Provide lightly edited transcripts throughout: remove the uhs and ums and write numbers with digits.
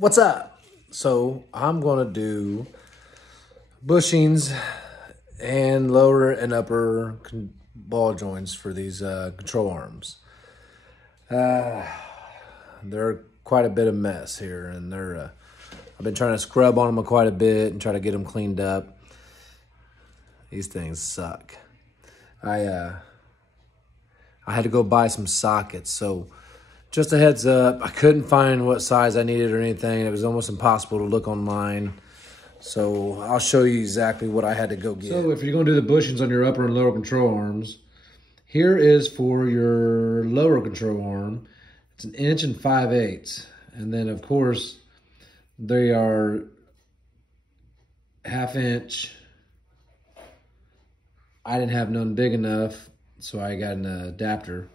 What's up? So I'm gonna do bushings and lower and upper ball joints for these control arms. They're quite a bit of mess here, and I've been trying to scrub on them quite a bit and try to get them cleaned up. These things suck. I had to go buy some sockets, so just a heads up, I couldn't find what size I needed or anything. It was almost impossible to look online. So I'll show you exactly what I had to go get. So if you're gonna do the bushings on your upper and lower control arms, here is for your lower control arm. It's 1 5/8. And then of course, they are 1/2 inch. I didn't have none big enough, so I got an adapter.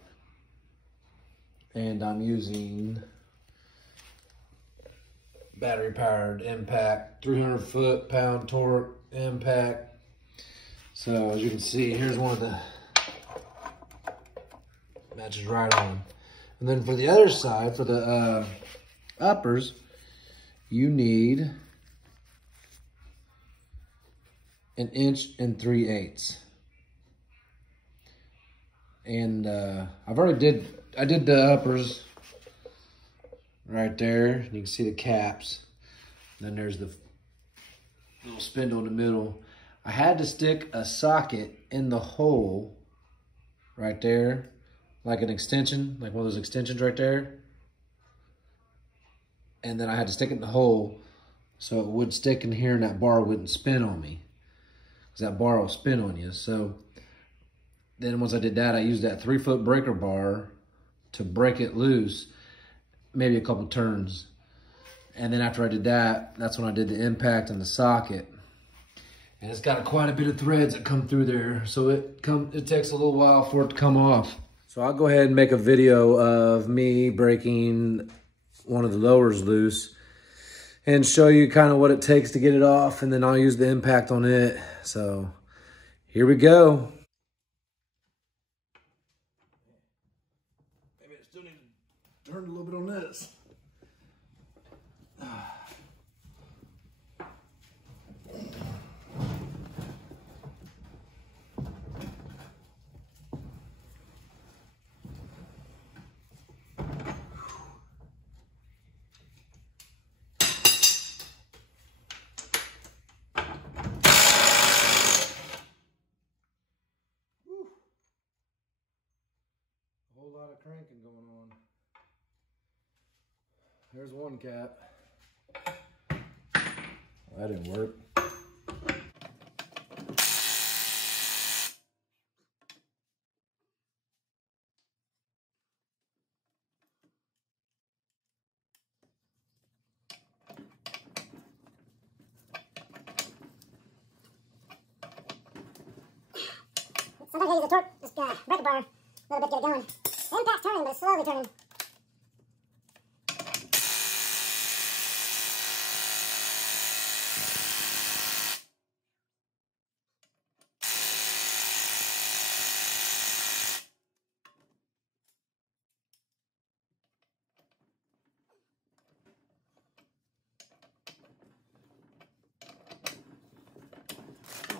And I'm using battery powered impact, 300 foot-pound torque impact. So as you can see, here's one of the, matches right on. And then for the other side, for the uppers, you need 1 3/8. And I did the uppers right there. You can see the caps. Then there's the little spindle in the middle. I had to stick a socket in the hole right there, like an extension, like one of those extensions right there. And then I had to stick it in the hole so it would stick in here and that bar wouldn't spin on me, because that bar will spin on you. So then once I did that, I used that 3-foot breaker bar to break it loose, maybe a couple turns. And then after I did that, that's when I did the impact and the socket. And it's got quite a bit of threads that come through there, so it takes a little while for it to come off. So I'll go ahead and make a video of me breaking one of the lowers loose and show you kind of what it takes to get it off, and then I'll use the impact on it. So here we go. Still need to turn a little bit on this. A whole lot of cranking going on. There's one cap. That didn't work. Sometimes I use the torque, this breaker bar, a little bit to get it going. The impact's turning, but it's slowly turning.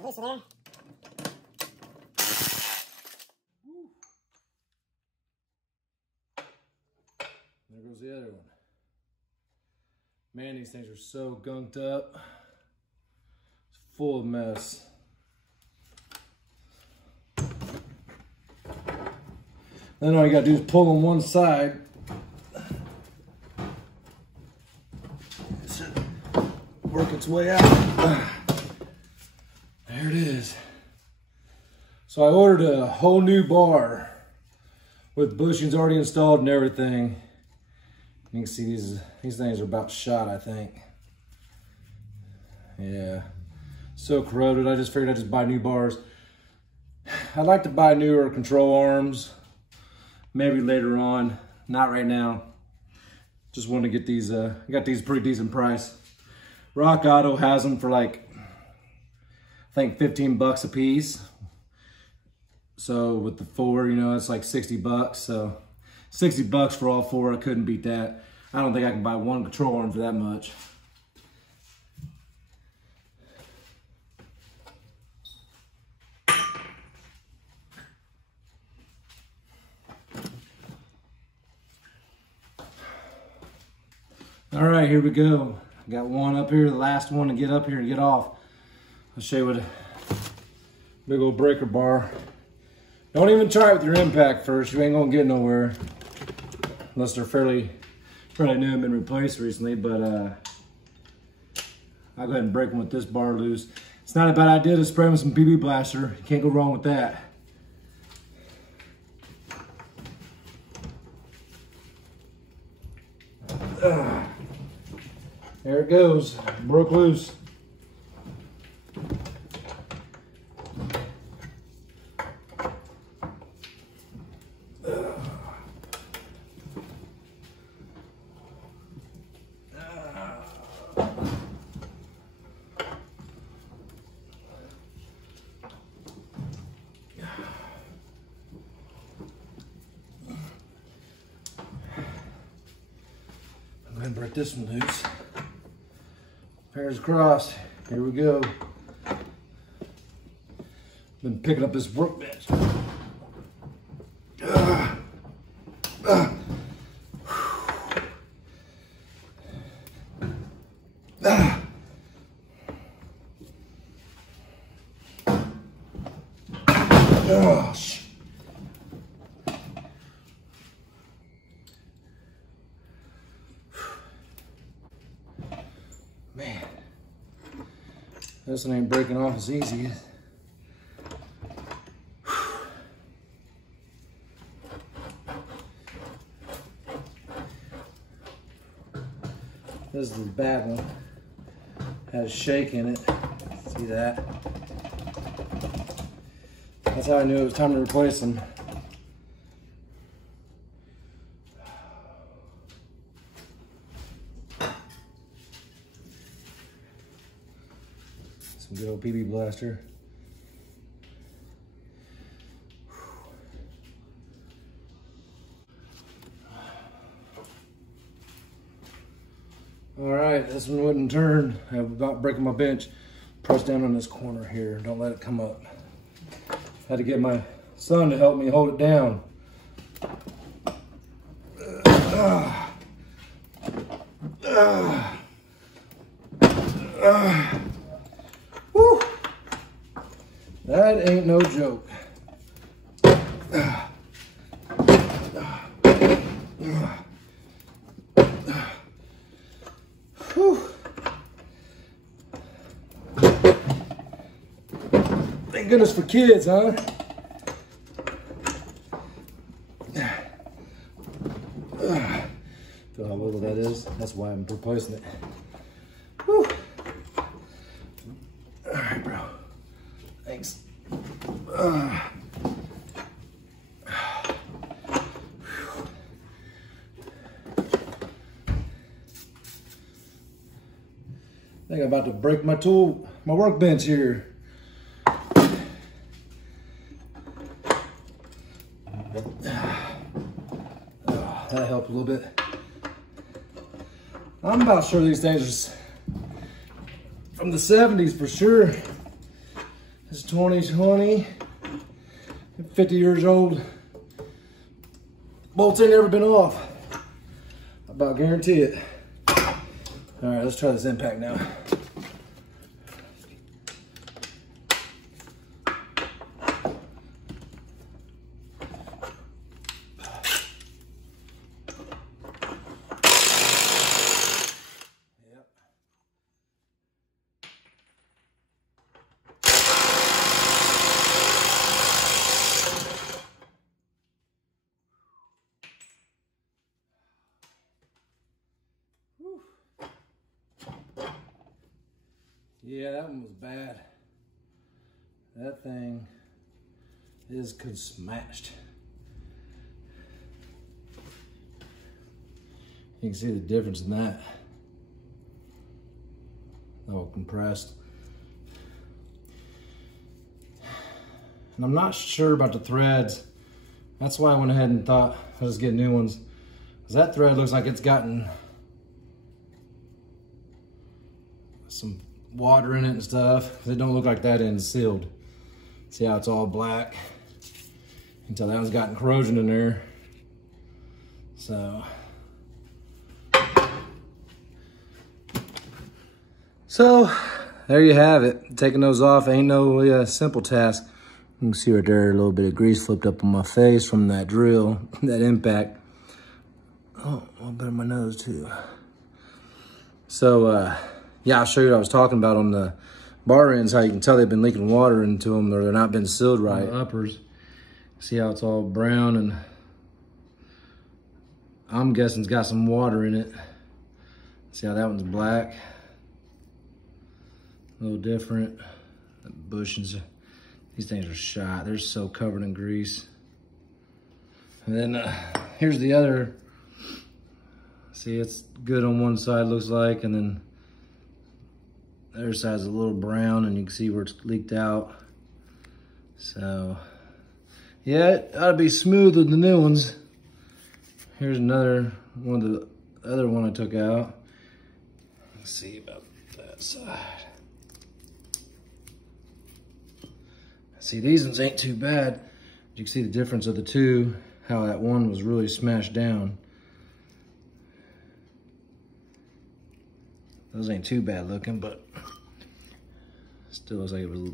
Looser there. There goes the other one. Man, these things are so gunked up. It's full of mess. Then all you gotta do is pull on one side. It should work its way out. There it is. So I ordered a whole new bar with bushings already installed and everything. You can see these things are about shot, I think. Yeah, so corroded. I just figured I'd just buy new bars. I'd like to buy newer control arms, maybe later on, not right now. Just want to get these, got these pretty decent price. Rock Auto has them for like, I think 15 bucks a piece. So with the 4, you know, it's like 60 bucks. So 60 bucks for all 4, I couldn't beat that. I don't think I can buy one control arm for that much. All right, here we go. Got one up here, the last one to get up here and get off. I'll show you what a big old breaker bar. Don't even try it with your impact first. You ain't gonna get nowhere unless they're fairly new and been replaced recently. But I'll go ahead and break them with this bar loose. It's not a bad idea to spray them with some BB Blaster. You can't go wrong with that. There it goes, broke loose. I'm gonna break this one loose. Fingers crossed. Here we go. Been picking up this workbench. Man, this one ain't breaking off as easy. This is the bad one. Has shake in it. See that? That's how I knew it was time to replace them. Some good old BB Blaster. All right, this one wouldn't turn. I'm about breaking my bench. Press down on this corner here. Don't let it come up. Had to get my son to help me hold it down. Woo. That ain't no joke. Whew. Thank goodness for kids, huh? Feel how little that is? That's why I'm replacing it. Whew. All right, bro. Thanks. I think I'm about to break my workbench here. That helped a little bit. I'm about sure these things are from the 70s for sure. It's 2020, 50 years old. Bolts ain't never been off. I about guarantee it. All right, let's try this impact now. Yeah, that one was bad. That thing is smashed. You can see the difference in that. All compressed. And I'm not sure about the threads. That's why I went ahead and thought I'll just get new ones. Because that thread looks like it's gotten some water in it and stuff. It don't look like that end's sealed. See how it's all black? Until that one's gotten corrosion in there. So there you have it. Taking those off ain't no simple task. You can see right there a little bit of grease flipped up on my face from that drill, that impact. Oh, a little bit on my nose too. So yeah, I'll show you what I was talking about on the bar ends, how you can tell they've been leaking water into them or they're not been sealed right. The uppers, see how it's all brown, and I'm guessing it's got some water in it. See how that one's black? A little different. The bushings, these things are shot. They're so covered in grease. And then here's the other. See, it's good on one side, looks like, and then the other side's a little brown, and you can see where it's leaked out. So, yeah, it ought to be smoother than the new ones. Here's another one of the other one I took out. Let's see about that side. See, these ones ain't too bad. You can see the difference of the two, how that one was really smashed down. Those ain't too bad looking, but still looks like it was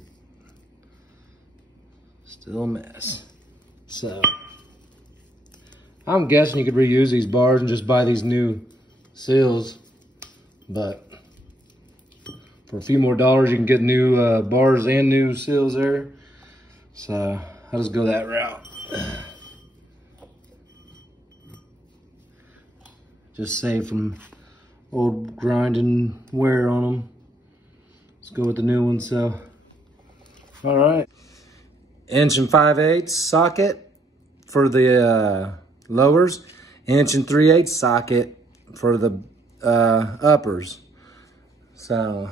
still a mess. So, I'm guessing you could reuse these bars and just buy these new seals, but for a few more dollars, you can get new bars and new seals there. So I'll just go that route. Just save from old grinding wear on them. Let's go with the new one. So, all right. 1 5/8 socket for the lowers. 1 3/8 socket for the uppers. So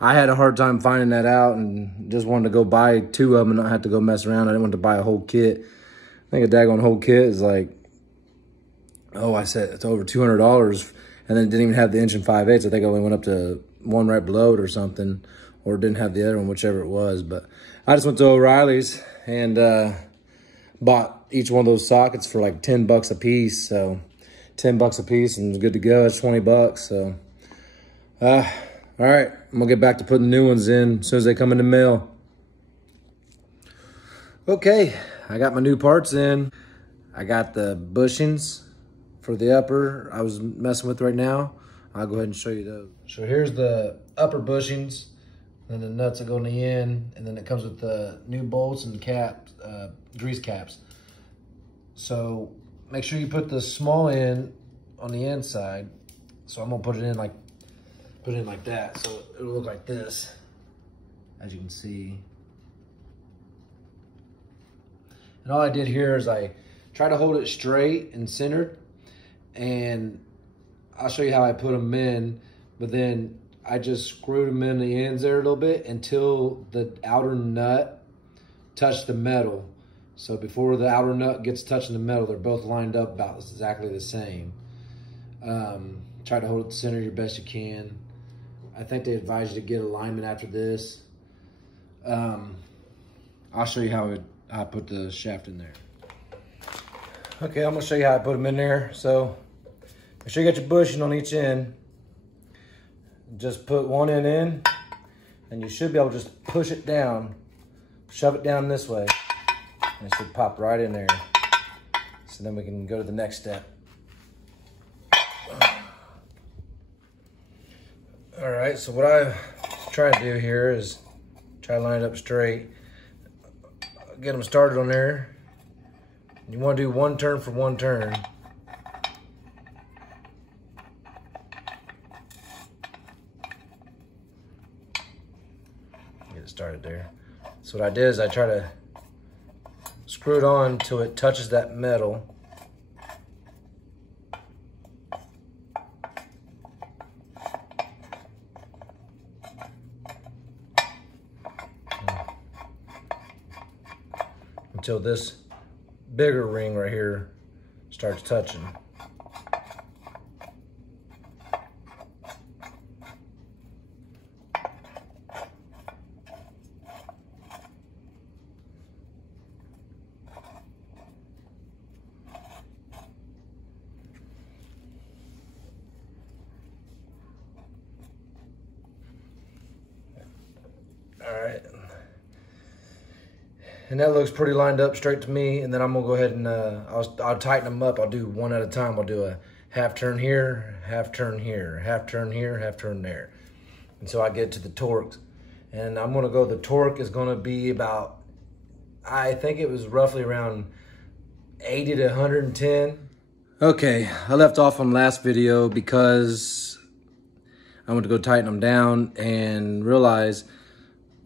I had a hard time finding that out and just wanted to go buy 2 of them and not have to go mess around. I didn't want to buy a whole kit. I think a daggone whole kit is like, oh, I said it's over $200. And then it didn't even have the 1 5/8. I think I only went up to one right below it or something, or didn't have the other one, whichever it was. But I just went to O'Reilly's and bought each one of those sockets for like 10 bucks a piece. So 10 bucks a piece and it was good to go. It's 20 bucks. So, all right, I'm gonna get back to putting the new ones in as soon as they come in the mail. Okay, I got my new parts in. I got the bushings for the upper I was messing with right now. I'll go ahead and show you those. So here's the upper bushings, and the nuts that go in the end, and then it comes with the new bolts and caps, grease caps. So make sure you put the small end on the inside. So I'm gonna put it in like that, so it'll look like this, as you can see. And all I did here is I tried to hold it straight and centered, and I'll show you how I put them in, but then I just screwed them in the ends there a little bit until the outer nut touched the metal. So before the outer nut gets touching the metal, they're both lined up about exactly the same. Try to hold it center your best you can. I think they advise you to get alignment after this. I'll show you how I put the shaft in there. Okay, I'm gonna show you how I put them in there. So make sure you got your bushing on each end. Just put one end in, and you should be able to just push it down, shove it down this way, and it should pop right in there. So then we can go to the next step. All right, so what I try to do here is try to line it up straight. Get them started on there. You want to do one turn for one turn. Get it started there. So what I did is I try to screw it on till it touches that metal. Until this bigger ring right here starts touching. And that looks pretty lined up straight to me. And then I'm gonna go ahead and I'll tighten them up. I'll do one at a time. I'll do a half turn here, half turn here, half turn here, half turn there. And so I get to the torques. And I'm gonna go, the torque is gonna be about, I think it was roughly around 80 to 110. Okay, I left off on last video because I went to go tighten them down and realize,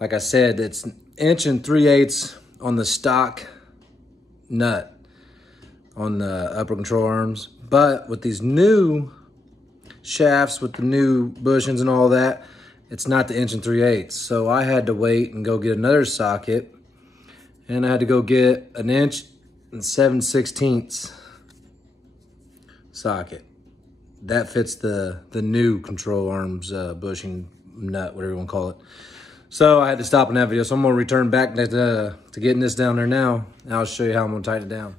like I said, it's 1 3/8 on the stock nut on the upper control arms. But with these new shafts, with the new bushings and all that, it's not the 1 3/8. So I had to wait and go get another socket. And I had to go get an 1 7/16 socket. That fits the new control arms bushing nut, whatever you want to call it. So I had to stop in that video. So I'm gonna return back to getting this down there now. And I'll show you how I'm gonna tighten it down.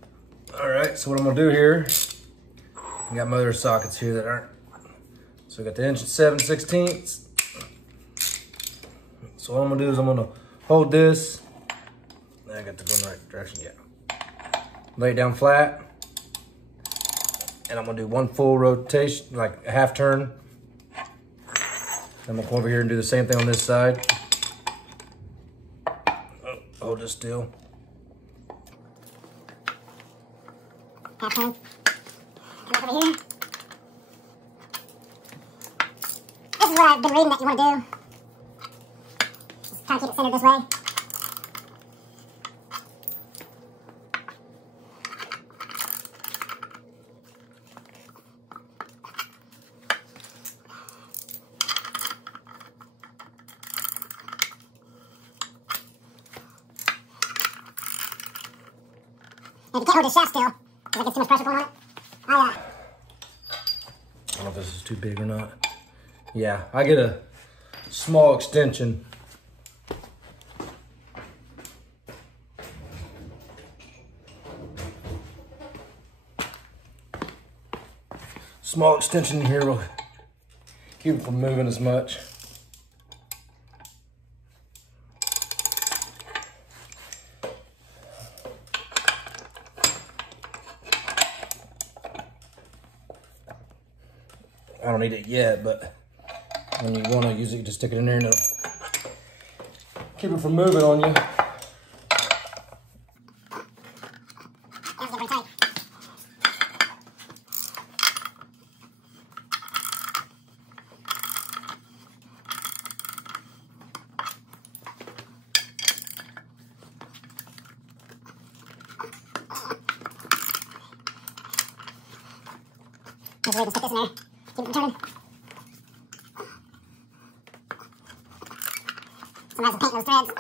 All right, so what I'm gonna do here, I got my other sockets here that aren't. So I got the 1 7/16. So what I'm gonna do is I'm gonna hold this. I got to go in the right direction, yeah. Lay it down flat. And I'm gonna do one full rotation, like a half turn. I'm gonna come over here and do the same thing on this side. Hold this still. Half turn. Come over here. This is what I've been reading that you want to do. Just try to keep it centered this way. And you can't hold this shaft still, because I get too much pressure pulling on it. I don't know if this is too big or not. Yeah, I get a small extension. Small extension here will keep it from moving as much. I don't need it yet, but when you want to use it, you just stick it in there and it'll keep it from moving on you. There's a way to stick this in there. Keep it from turning. Sometimes I'm painting those threads.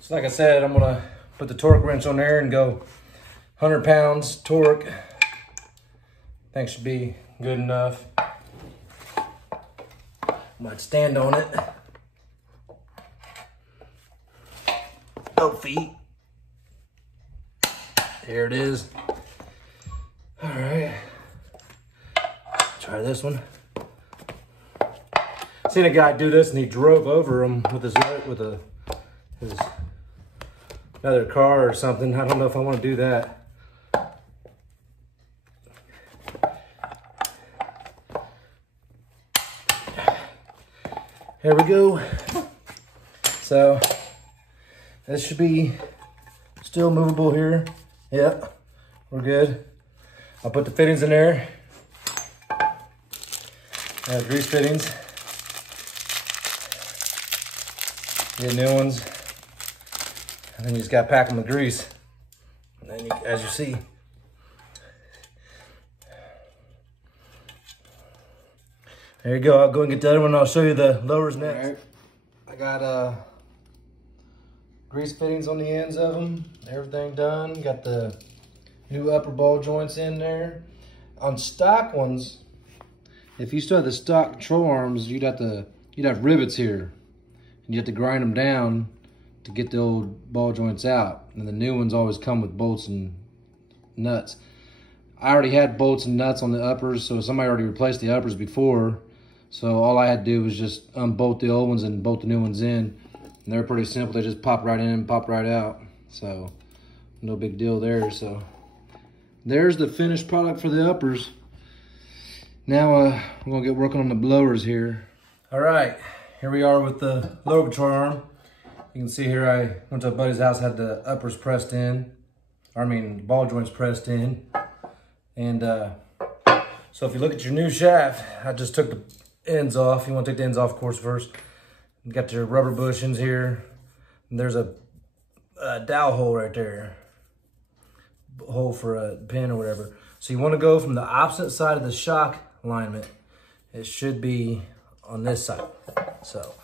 So like I said, I'm gonna put the torque wrench on there and go 100 pounds torque. I think should be good enough. Might stand on it. Oh, feet. Here it is. All right. Try this one. Seen a guy do this and he drove over him with his another car or something. I don't know if I want to do that. There we go. So this should be still movable here. Yep, we're good. I'll put the fittings in there. Grease fittings. Get new ones. And then you just gotta pack them with grease. And then you, as you see. There you go. I'll go and get the other one. I'll show you the lowers next. Right. I got grease fittings on the ends of them. Everything done. Got the new upper ball joints in there. On stock ones, if you still have the stock control arms, you'd have rivets here, and you have to grind them down to get the old ball joints out. And the new ones always come with bolts and nuts. I already had bolts and nuts on the uppers, so somebody already replaced the uppers before. So all I had to do was just unbolt the old ones and bolt the new ones in. And they're pretty simple. They just pop right in and pop right out. So no big deal there. So there's the finished product for the uppers. Now we're gonna get working on the blowers here. All right, here we are with the lower control arm. You can see here I went to a buddy's house, had the uppers pressed in. Ball joints pressed in. And so if you look at your new shaft, I just took the ends off. You want to take the ends off, of course, first. You got your rubber bushings here. And there's a dowel hole right there. Hole for a pin or whatever. So you want to go from the opposite side of the shock alignment. It should be on this side. So.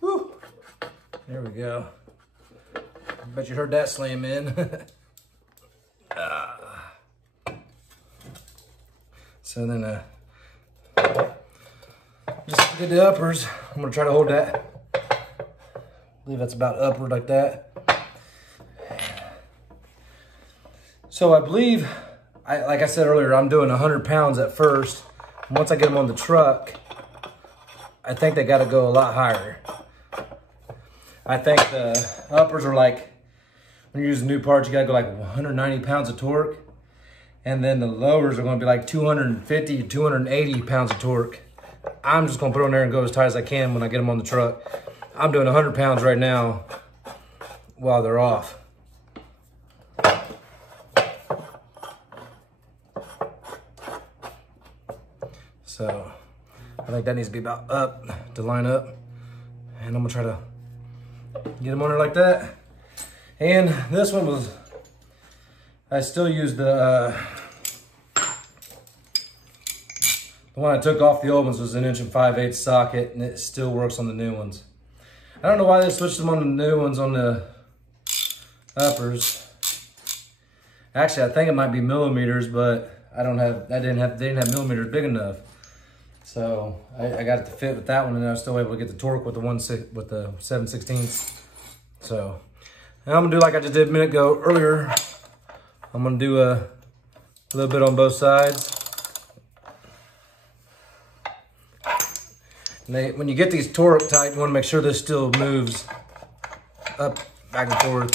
Whew. There we go. I bet you heard that slam in. So then just did the uppers. I'm gonna try to hold that. I believe that's about upward like that. So I believe, like I said earlier, I'm doing 100 pounds at first. And once I get them on the truck, I think they gotta go a lot higher. I think the uppers are like, when you're using new parts, you gotta go like 190 pounds of torque. And then the lowers are gonna be like 250 to 280 pounds of torque. I'm just gonna put it on there and go as tight as I can when I get them on the truck. I'm doing 100 pounds right now while they're off. So I think that needs to be about up to line up. And I'm gonna try to get them on there like that. And this one was, I still use the one I took off the old ones was an 1 5/8" socket, and it still works on the new ones. I don't know why they switched them on the new ones on the uppers. Actually, I think it might be millimeters, but they didn't have millimeters big enough. So I got it to fit with that one, and I was still able to get the torque with the 7/16. So and I'm gonna do like I just did a minute ago earlier. I'm gonna do a little bit on both sides. And when you get these torque tight, you wanna make sure this still moves up, back and forth.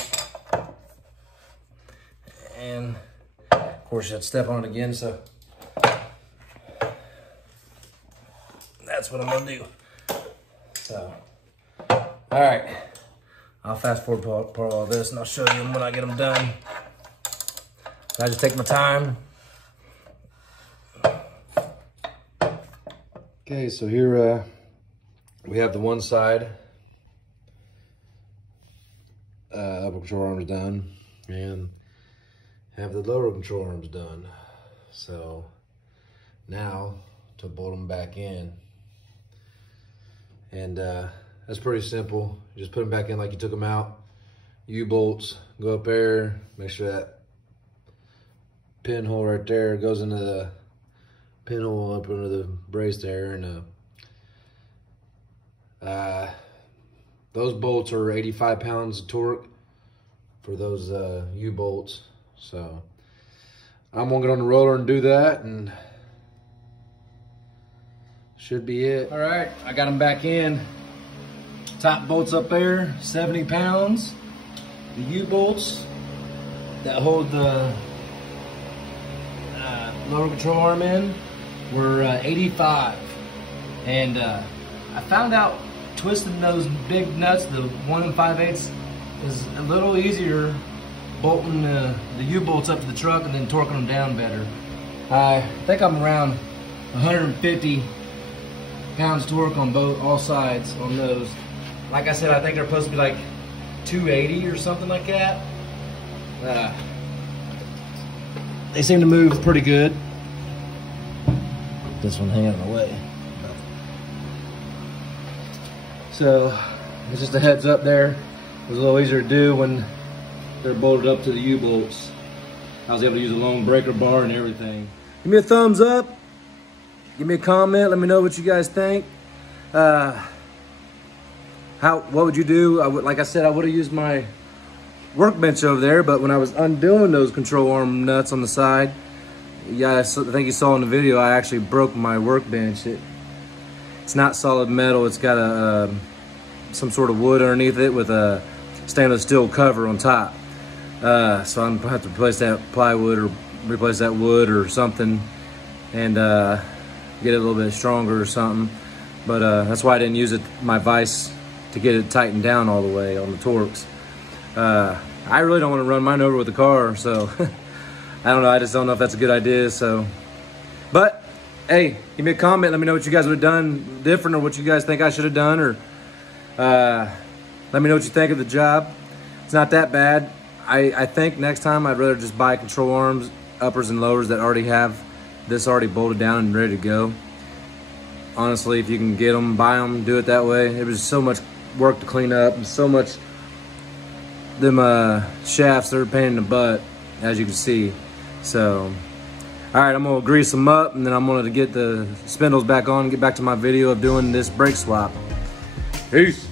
And of course you have to step on it again, so that's what I'm gonna do. So, all right. I'll fast forward part all this and I'll show you them when I get them done. I just take my time. Okay, so here we have the one side upper control arms done, and have the lower control arms done. So now to bolt them back in, and that's pretty simple. You just put them back in like you took them out. U-bolts go up there, make sure that pinhole right there goes into the pinhole up under the brace there, and those bolts are 85 pounds of torque for those U-bolts. So I'm gonna get on the roller and do that, and should be it. All right, I got them back in. Top bolts up there, 70 pounds. The U-bolts that hold the lower control arm in were 85. And I found out twisting those big nuts, the 1 5/8, is a little easier bolting the U-bolts up to the truck and then torquing them down better. I think I'm around 150 pounds torque on all sides on those. Like I said, I think they're supposed to be like 280 or something like that. They seem to move pretty good. This one hanging out of the way. So it's just a heads up there. It was a little easier to do when they're bolted up to the U-bolts. I was able to use a long breaker bar and everything. Give me a thumbs up. Give me a comment. Let me know what you guys think. What would you do? Like I said, I would have used my workbench over there, but when I was undoing those control arm nuts on the side, yeah, I think you saw in the video, I actually broke my workbench. It's not solid metal. It's got some sort of wood underneath it with a stainless steel cover on top. So I'm gonna have to replace that plywood or replace that wood or something, and get it a little bit stronger or something. But that's why I didn't use my vise to get it tightened down all the way on the Torx. I really don't want to run mine over with the car, so I don't know. I just don't know if that's a good idea. So, but hey, give me a comment. Let me know what you guys would have done different, or what you guys think I should have done, or let me know what you think of the job. It's not that bad. I think next time I'd rather just buy control arms, uppers and lowers that already have this already bolted down and ready to go. Honestly, if you can get them, buy them, do it that way. It was so much work to clean up, and so much, them shafts, they're a pain in the butt, as you can see. So, all right, I'm gonna grease them up, and then I'm gonna get the spindles back on and get back to my video of doing this brake swap. Peace.